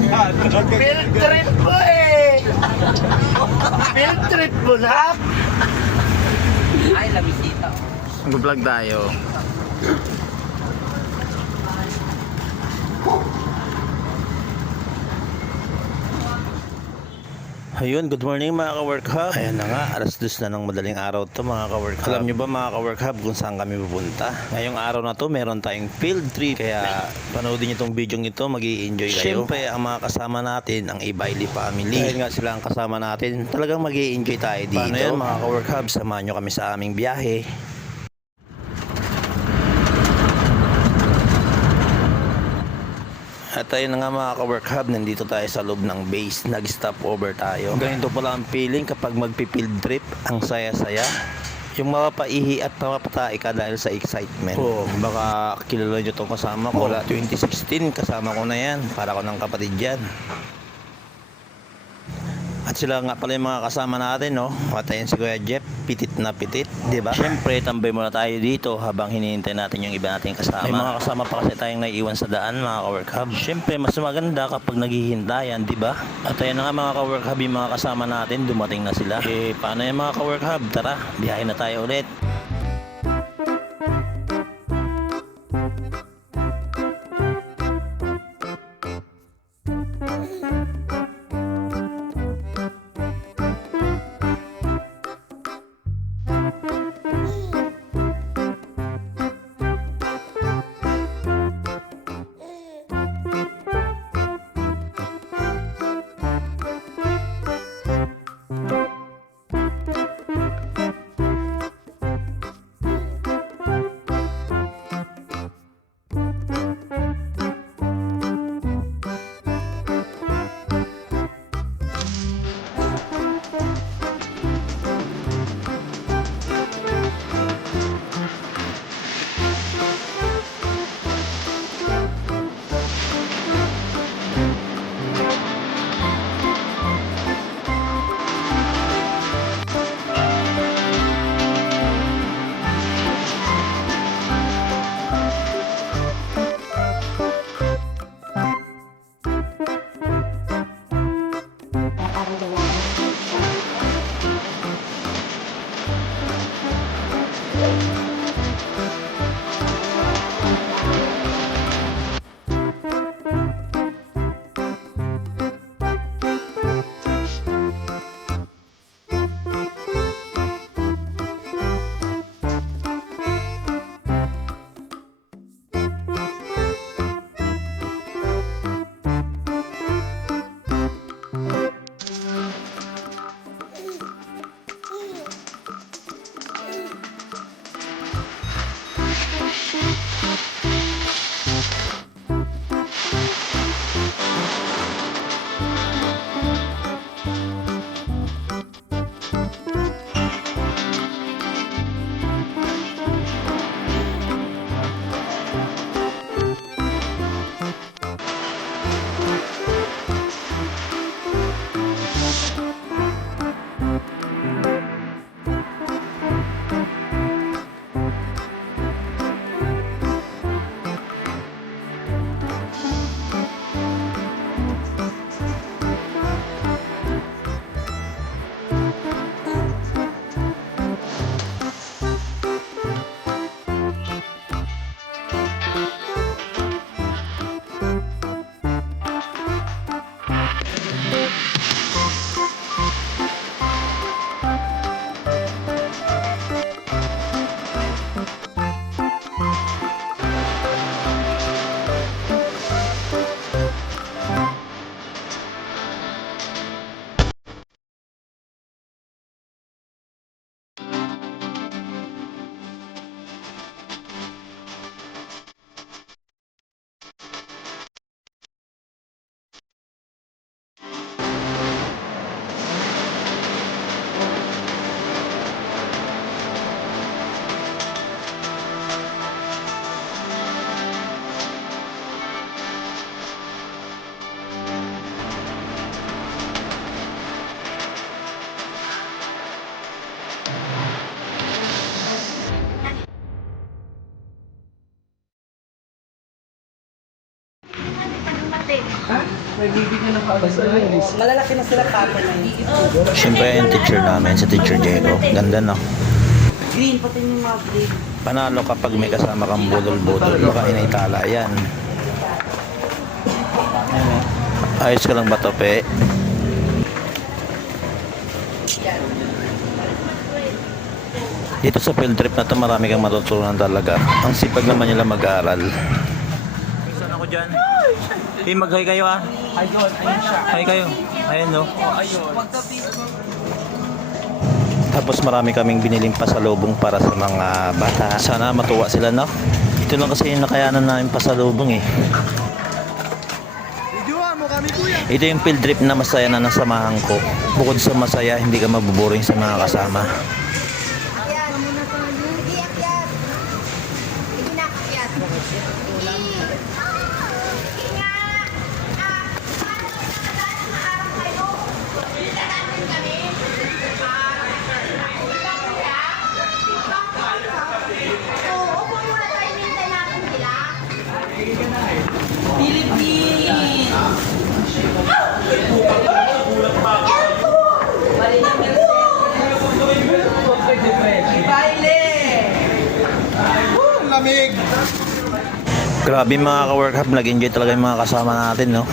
Field trip mo eh! Field trip mo na! Ay, labisita. Mag-vlog tayo. Ayun, good morning mga ka-work hub. Ayan na nga, alas 2 na ng madaling araw to mga ka-work hub. Alam nyo ba mga ka-work hub kung saan kami pupunta? Ngayong araw na to meron tayong field trip. Kaya panoodin nyo itong video ito, mag-i-enjoy kayo. Siyempre ang mga kasama natin, ang Ibaili family. Dahil nga sila ang kasama natin, talagang mag-i-enjoy tayo dito. Paano yan mga ka-work hub? Samahan nyo kami sa aming biyahe. At ayun na nga mga ka-work hub, nandito tayo sa loob ng base, nag-stop over tayo. Ganito pala ang feeling kapag magpi-field trip, ang saya-saya. Yung mapapaihi at mapapatay ka dahil sa excitement. Baka kilala nyo itong kasama ko. 2016, kasama ko na yan. Para ko ng kapatid yan. At sila nga pala yung mga kasama natin, no? Patayin si Kuya Jeff, pitit na pitit, di ba? Siyempre, tambay muna tayo dito habang hinihintay natin yung iba nating kasama. May mga kasama pa kasi tayong naiiwan sa daan, mga ka-work hub. Siyempre, mas maganda kapag naghihintayan, di ba? At ayun na nga mga ka-work hub, yung mga kasama natin, dumating na sila. Paano yung mga ka-work hub? Tara, biyahe na tayo ulit. Malalaki na sila papa na yun. Siyempre yung teacher namin, si Teacher Jero. Ganda no? Green, pati yung mga green. Panalo kapag may kasama kang budol-budol. Baka inaitala yan. Ayos ka lang ba to, pe? Dito sa field trip na to marami kang matutunan talaga. Ang sipag naman nila mag-aaral. Saan ako dyan? Hey, mag-hi kayo ah. Ayun, ayun siya. Hi kayo. Ayun no. Ayun. Tapos marami kaming biniling pasalubong para sa mga bata. Sana matuwa sila no. Ito lang kasi yung nakayanan namin pasalubong eh. Ito yung field trip na masaya na nasamahan ko. Bukod sa masaya, hindi ka mabuboring sa mga kasama. Akyat. Hindi akyat. Hindi na akyat. Hindi. Hindi nga. Paano nakadaan sa araw kayo? Kita namin kami. Oo, kung muna tayo nintay natin sila. Philippines! Baile! Grabe mga ka-work hub, nag-enjoy talaga yung mga kasama natin no.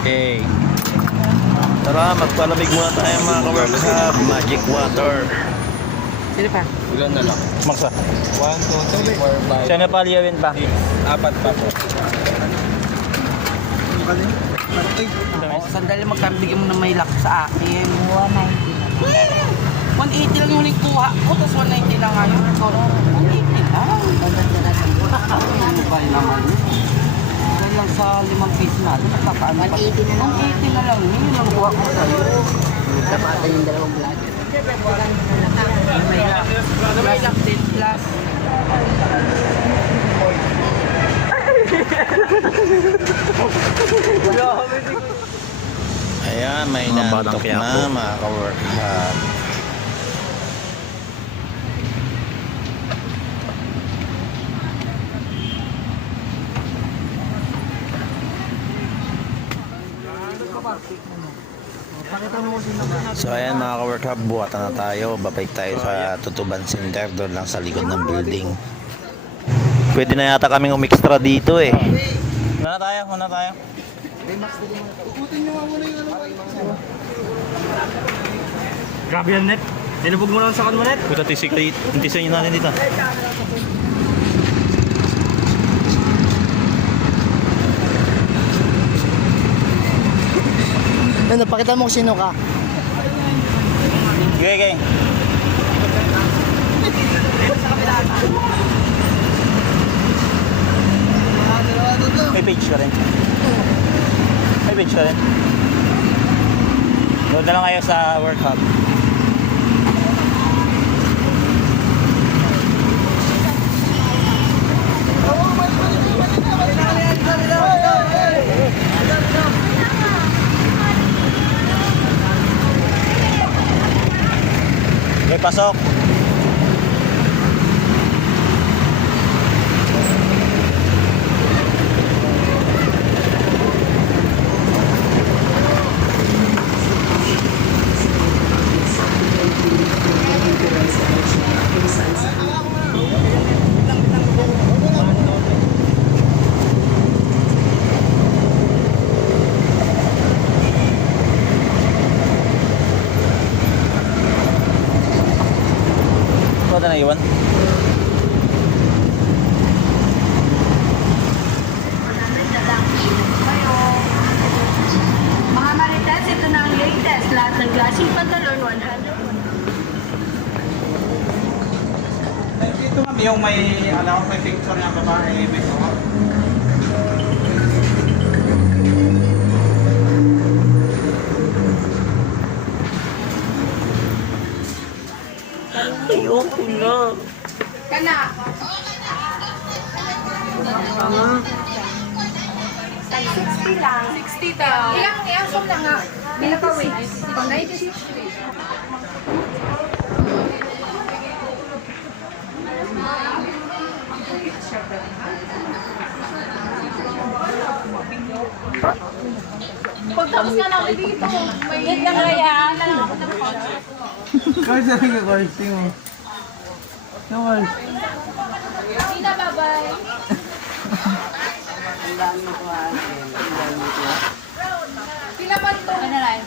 Okay. Tara, magpalamig muna tayo mga ka-work hub. Magic water. Sino pa? Ilan na lang? Maksa. 1, 2, 3, 4, 5. Sana paliyawin pa. 4 pa po. Sandali magkambigyan mo na may lock sa akin. 180 lang yung huling kuha ko, tapos 190 lang ngayon. Ikaw, 180 lang. Ano ba yun naman? Dahil lang sa 5 piso natin, nagpapaano pa. 180 na lang. 180 na lang, yun yung kuha ko sa'yo. Tapatan yung dalawang vlog. May lock. May lock din, plus. Ayan, may nantok na mga ka-work hub. So ayan mga ka-work hub, buhatan na tayo. Babalik tayo sa Tutuban Center, doon lang sa likod ng building. Pwede na yata kaming umextra dito eh. Una tayo. Grabe yan, Net. Nilubog mo lang sa kan mo, Net. Puta, tisin natin dito. Ano, pakita mo kung sino ka. Okay. May page ka rin. Doon na lang kayo sa work hub. Okay, pasok. Ito na naiwan. Mga marites, ito na ang latest. Lahat ng klaseng pantalon, 100. Ito ma'am, yung may, alam ko may picture ng babae, may suot. Ayoko na. Kana. 60 lang. 60 daw. Ilang sum na nga. Pinaka-weight. 96. Tapos ka lang dito. May na kaya. Kaya sabi ka, Carsi mo. Nawal. Sina, bye-bye. Sila pa ito. Ano na yun?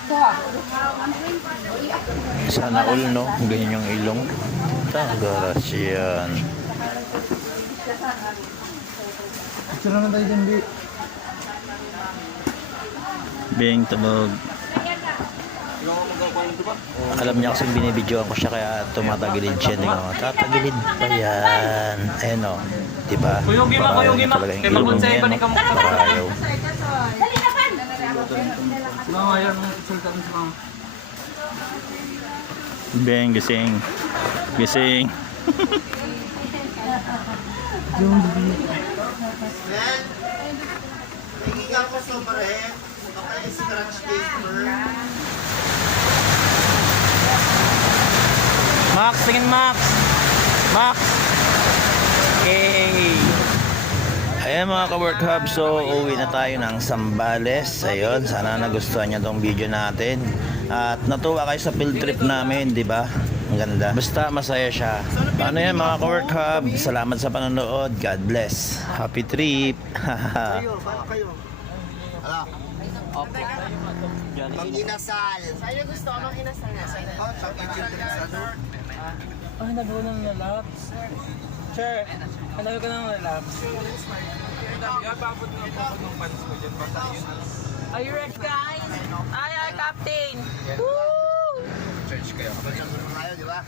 Sana all, no? Ganyan yung ilong. Tagaras yan. Picture naman tayo dyan, Bi. Bing, tabog. Alam niya kasi binibidyoan ko siya kaya tumatagilid siya. Hindi ko, tatagilid pa yan. Ayan o. Diba? Kuyugin mo, kuyugin mo. Talaga yung Kaya ilong mabunsay niya, pa no? ni Kamukha. Parayaw. Mga yan, sultan sa mga. Bing, gising. Gising. Yung Bi. Nanginga ko sa parehe. Baka scratch paper. Max, tingin Max. Max. Okay. Ayan mga ka-work hub, so uwi na tayo ng Zambales. Ayun, sana nagustuhan niyo tong video natin. At natuwa kayo sa field trip namin, di ba? Ang ganda. Basta masaya siya. Paano yan mga ka-work hub? Salamat sa panonood. God bless. Happy trip. Kayo, paano kayo? Ala. Mag-inasal. Sa'yo gusto ko mag-inasal na. Oh, sa mag-inasal. Ay, nagawa ng laps. Sure. Nagawa ka ng laps. Are you ready, guys? Ay, Captain! Woo! Church kayo. Kapag tayo, di ba?